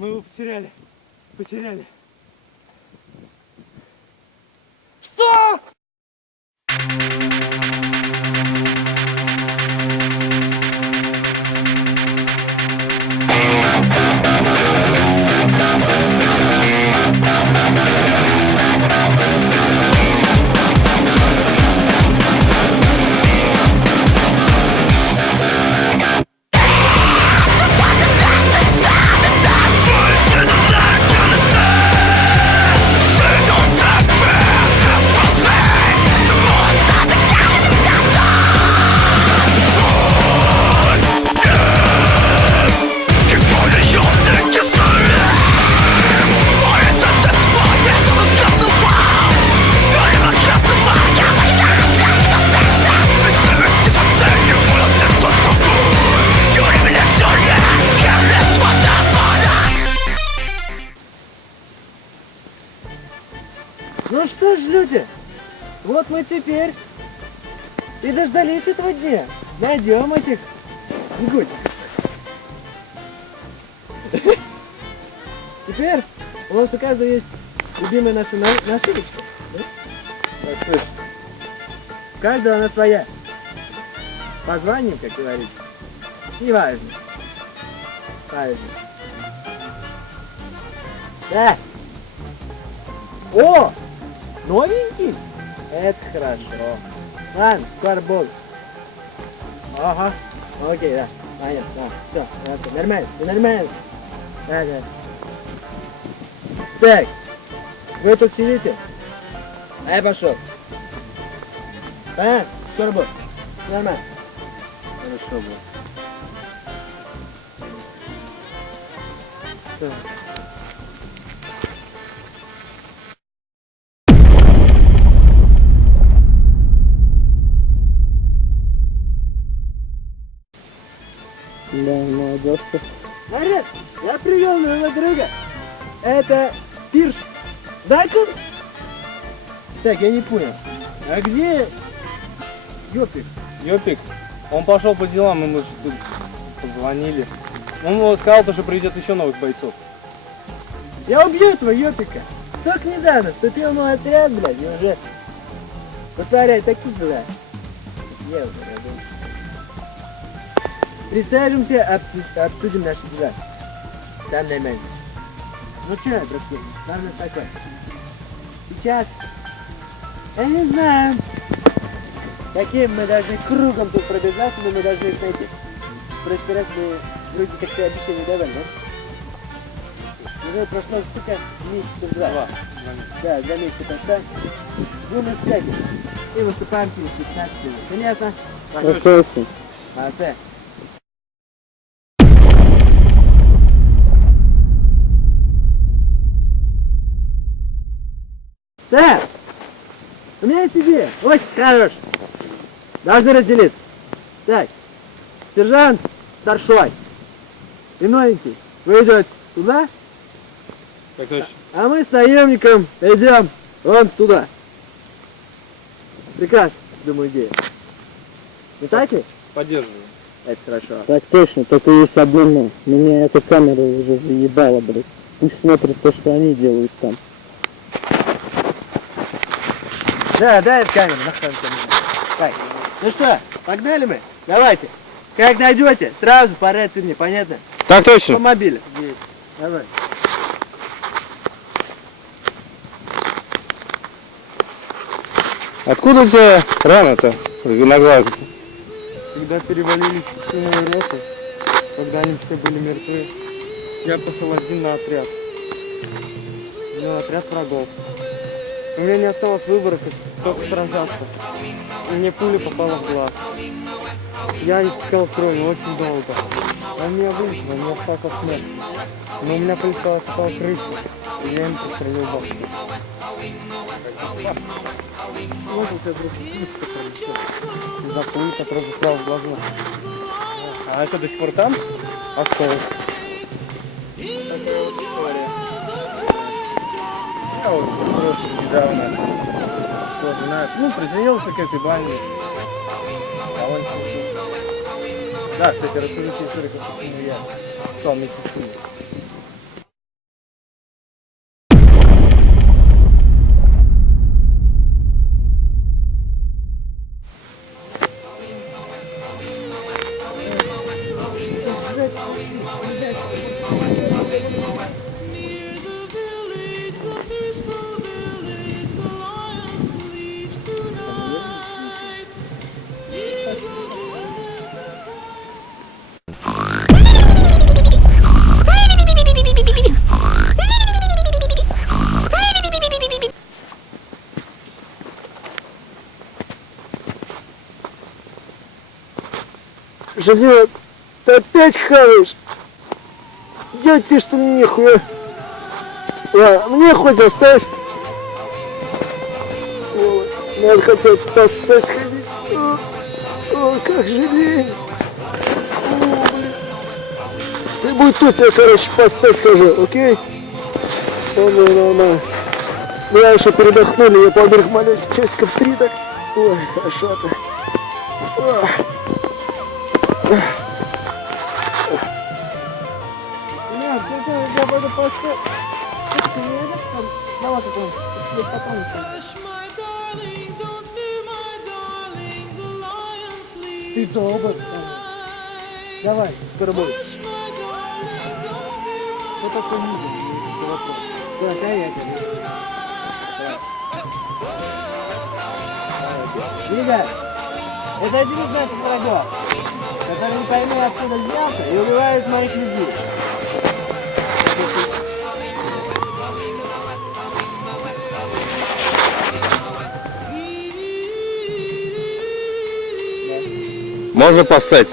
Мы его потеряли. Потеряли. Что? Ну что ж, люди, вот мы теперь и дождались этого дня. Найдем этих негодников. Теперь у нас у каждого есть любимая наша нашивочка. Да? Так точно. У каждого она своя. По званиям, как говорится. Неважно. Правильно. Да. О! Новенький? Это хорошо. Ладно, скоро буду. Ага. Окей, да. Понятно. Да. Все, нормально. Все нормально. Да. Так. Вы тут сидите? А я пошел. Понятно? Скоро буду. Нормально. Хорошо будет. Так. Да, молодежь. Народ, я привел моего друга. Это Пирш. Дайкон? Так, я не понял. А где Ёпик? Ёпик, он пошел по делам, ему же тут позвонили. Он сказал, что приведет еще новых бойцов. Я убью этого Ёпика. Только недавно вступил в мой отряд, блядь, и уже повторяет такие дела. Я уже родился. Присаживаемся, обсудим наши дела. Там нормально. Ну что, братки, главное такое. Сейчас, я не знаю, каким мы должны кругом тут пробежаться, но мы должны их найти. В прошлый раз мы вроде как обещания давали, да? Уже прошло сколько? Месяцев два. Да, 2 месяца прошло. Думаю, встретим. И выступаем через 15 минут. Понятно? Отлично. Молодцы. Так, у меня есть идея, очень хорошая. Должны разделиться. Так, сержант старшой и новенький, вы идете туда, Так точно. а мы с наемником идем вон туда. Прекрасно, думаю, идея. Не так ли? Поддерживаю. Это хорошо. Так точно, только есть одно но. Меня эта камера уже заебала, блядь. Пусть смотрят то, что они делают там. Да, это камера, нахрен камера. Так, ну что, погнали мы? Давайте. Как найдете, сразу по рации мне, понятно? Так По точно. мобилю. Есть. Давай. Откуда у тебя рана-то, виноглазый? Когда перевалили Чеченные реки, когда они все были мертвы, я пошел один на отряд. На отряд врагов. У меня не осталось выбора, как только сражаться. И мне пуля попала в глаз. Я искал крови очень долго. А меня вылечило, меня спасла смерть. Но у меня попала крыша, и я им прострелил башню. Вот у тебя просто крыша пролетела. Из-за пули, которая застряла в глазу. А это до сих пор там? Осталось. Такая вот история. Я вот просто недавно тоже, ну, присоединился к этой бане. Довольно вкусно. Да, кстати, расскажите историю, как почему я стал вместе с ними. Женек, ты опять хаваешь? Делать тебе что ли нехуя? Ладно, мне хоть оставь. Сволочь, надо хотя бы поссать сходить. О, как жалею. О, блин. Ты будь тут, я, короче, поссать схожу, окей? Нормально. Я еще передохнули, я подруг молюсь, часиков 3 так. Ой, хорошо-то. Нет, я буду просто... Давай потом. Ты долго. Давай, скоро будет. Что такое музыка? Все, дай я тебе. Ребят, это один из наших врагов, который не поймет откуда взялся и убивает моих людей. Можно поссать?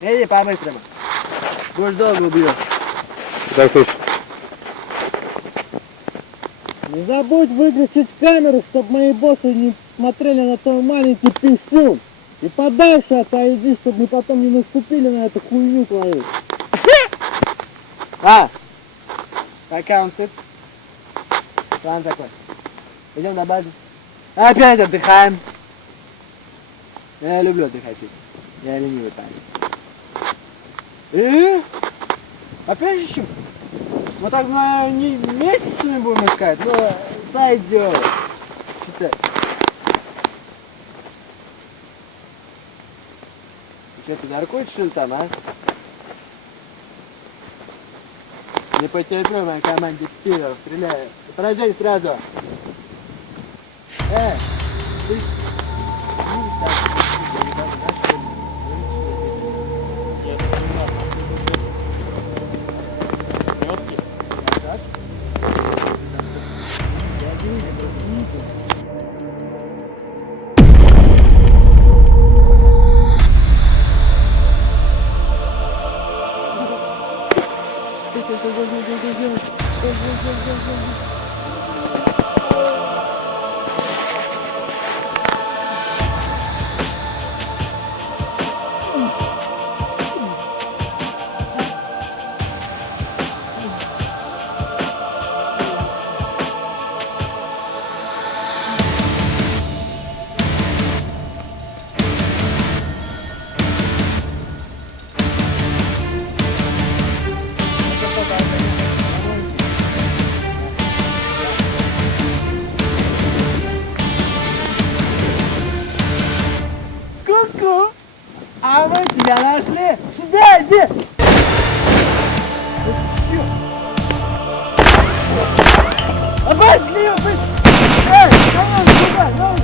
Иди по-быстрому. Будешь долго убьешь. Так точно. Не забудь выключить камеру, чтобы мои боссы не смотрели на твой маленький писюн. И подальше отойди, чтобы мы потом не наступили на эту хуйню твою. Пока он сыт. План такой. Идем на базу. Опять отдыхаем. Я люблю отдыхать. Я ленивый парень. Опять же чем? Мы так, наверное, не месяцами будем искать, но сойдет. Чисто. Ты что, ты наркотик, что ли, там, а? Не потерплю моей команде пидоров, стреляю. Поражай сразу. Ты... Ку-ку! А мы тебя нашли! Сюда иди! Обочли ее! Эй, давай сюда! Давай!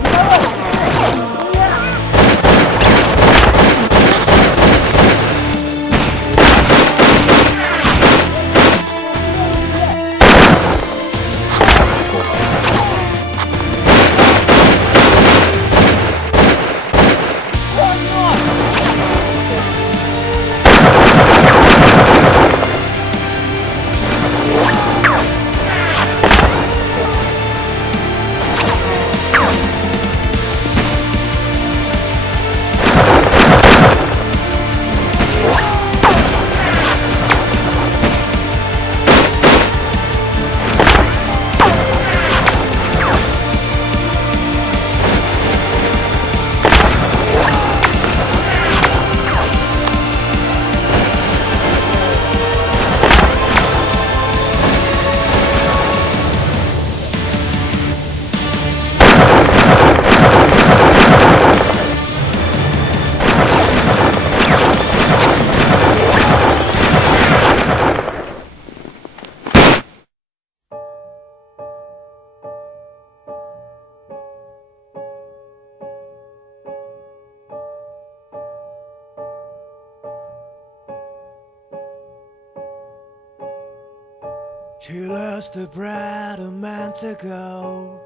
She lost the bride a month ago.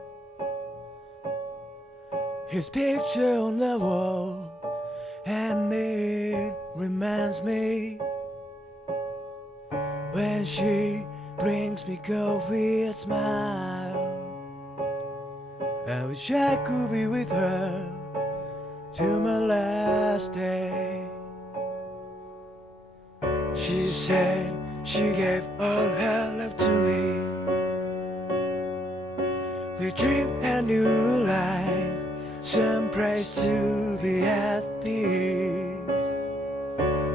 His picture on the wall, and it reminds me when she brings me coffee a smile. I wish I could be with her till my last day. She said she gave all her love to me. We dreamed a new life, some praise to be at peace.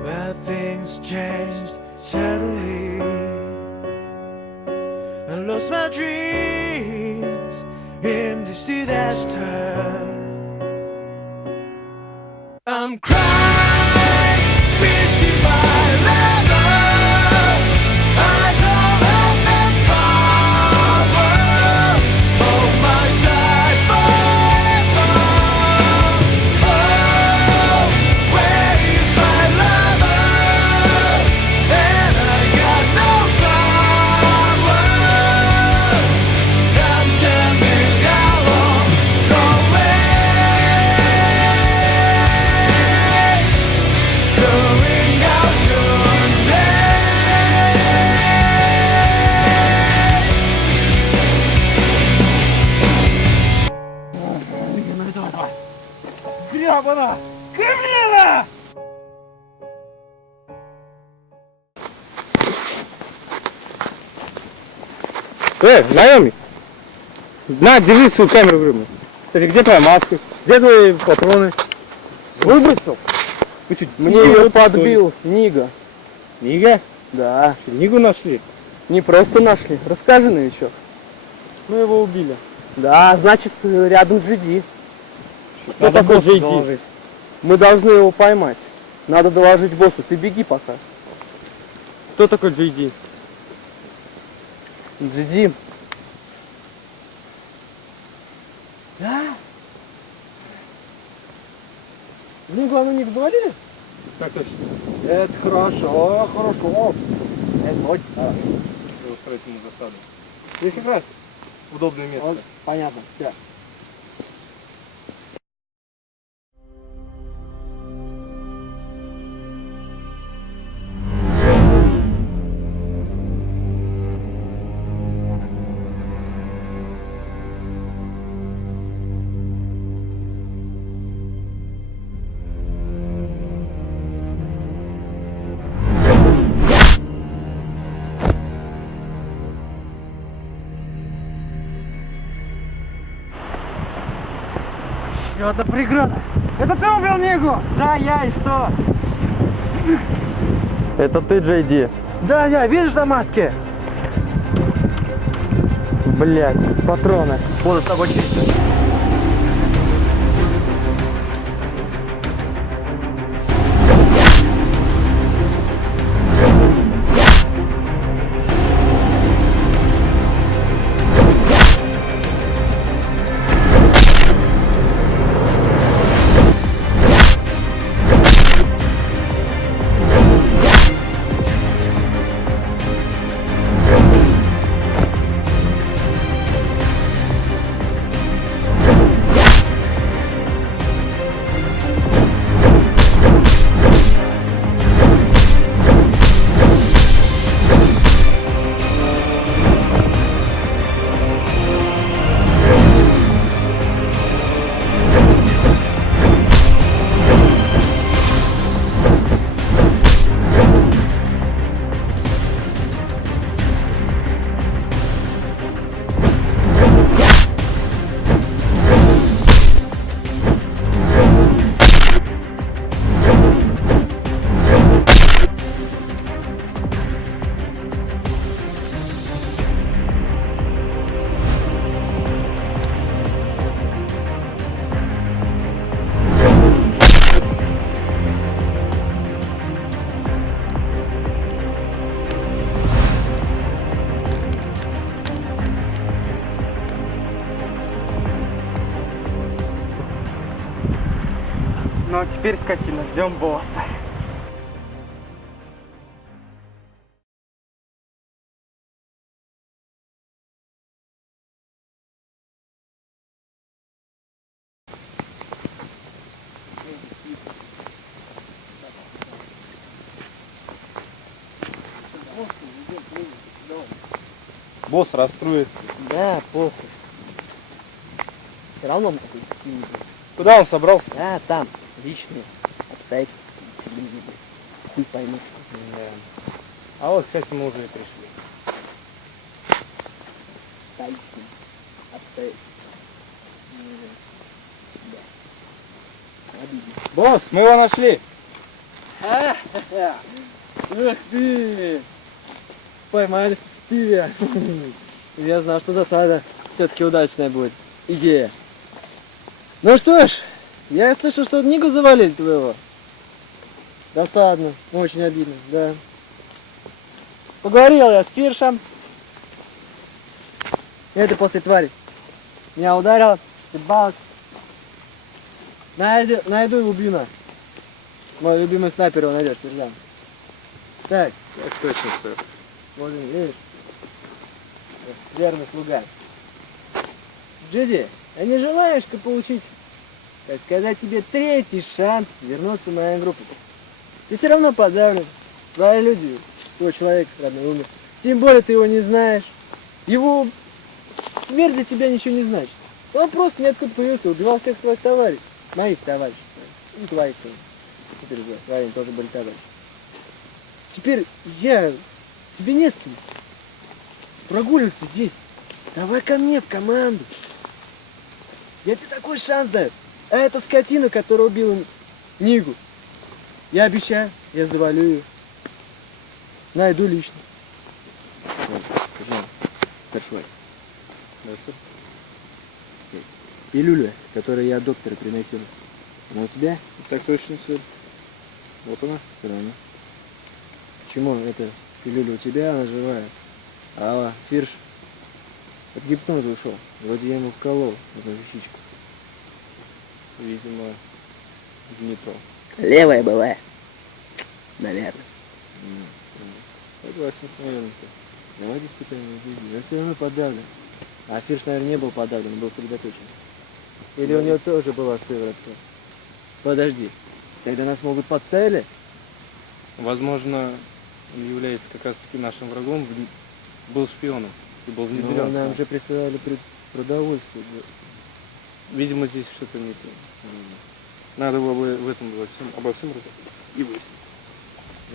But things changed suddenly. I lost my dreams in this disaster. I'm crying, missing my lover. I don't have the power of my side forever. Oh, where is my lover? And I got no power. I'm standing alone, going out your Гребана! Кремлина! Наемник, на, держи свою камеру гребную. Кстати, где твоя маска? Где твои патроны? Выбросил? Вы что, Мне ее подбил Нига. Нига? Да. Нигу нашли? Не просто нашли. Расскажи, новичок. Мы его убили. Да, значит, рядом GD. Кто такой JD? Мы должны его поймать. Надо доложить боссу. Ты беги пока. Кто такой JD? GD. Да? Ну, главное, не говорили? Так точно. Это хорошо, хорошо. Это очень хорошо. Устроить ему засаду. Здесь как раз удобное место. Вот, понятно, все. Это преграда. Это ты убил Нигу? Да, я, и что? Это ты, JD? Да, я, видишь на маске? Блять, патроны. Буду с тобой чистить. Ну а теперь скотина, ждем босса. Босс расстроится. Да, похуй. Все равно нахуй какие-нибудь. Куда он собрался? Да, там, личные обстоятельства. Хуй поймешь. Да. А вот, кстати, мы уже и пришли. Личные обстоятельства. Да. Обидно. Босс, мы его нашли. Эх ты! Поймали тебя. Я знал, что засада все-таки удачная будет. Идея. Ну что ж, я слышал, что Нику завалили твоего. Досадно, очень обидно, да. Поговорил я с Фиршем. Это после твари. Меня ударил, ебалась. Найду и убью на. Мой любимый снайпер его найдет, сержант. Так, Так точно, сэр. вот он, видишь? Верный слуга. Джеди, а не желаешь-ка получить, так сказать, тебе третий шанс вернуться в мою группу? Ты все равно подавлен. Твои люди, твой человек родной умер. Тем более ты его не знаешь. Его смерть для тебя ничего не значит. Он просто ниоткуда появился, убивал всех своих товарищей. Моих товарищей. И твоих тоже. Теперь твои тоже были товарищи. Теперь тебе не с кем прогуливаться здесь. Давай ко мне в команду. Я тебе такой шанс даю. А эта скотина, которая убила Нигу, я обещаю, я завалю ее. Найду лично. Старшой. Пилюля, которую я от доктора приносил. Она у тебя? Так точно, сэр. Вот она. Странно. Почему эта пилюля у тебя, она живая? А Фирш от гипноза ушел. Вроде я ему вколол эту вещичку. Видимо, не то. Левая была. Наверное. Согласен с наверное. Давайте испытаем жизни. Я все равно подавлен. А Фирш, наверное, не был подавлен, был сосредоточен. Или у него тоже была сыворотка? Подожди. Тогда нас могут подставили? Возможно, он является как раз таки нашим врагом, был шпионом и был внедрен. Но нам же присылали продовольствие. Видимо, здесь что-то не то. Надо было бы в этом обо всем разобраться и выяснить.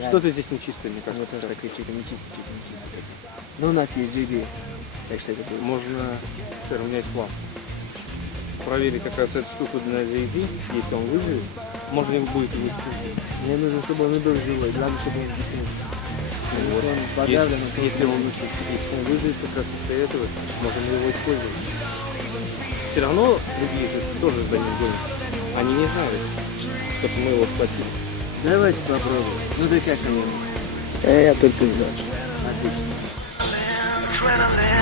Что-то здесь нечисто, мне кажется. Вот тоже так кричит, не чисто. Ну, у нас есть GB. Так что это будет. Можно, сэр, у меня есть план. Проверить как раз эту штуку на JD, если он выживет, можно его будет выпустить. Мне нужно, чтобы он и был живой. Главное, чтобы он вдохнул. Вот. Он подавлен, Если он выживет как раз после этого, можем его использовать. Все равно другие тоже за ним гонятся. Они не знают, что мы его схватили. Давайте попробуем. Ну ты как, наверное? Я только за. Отлично. Adrenaline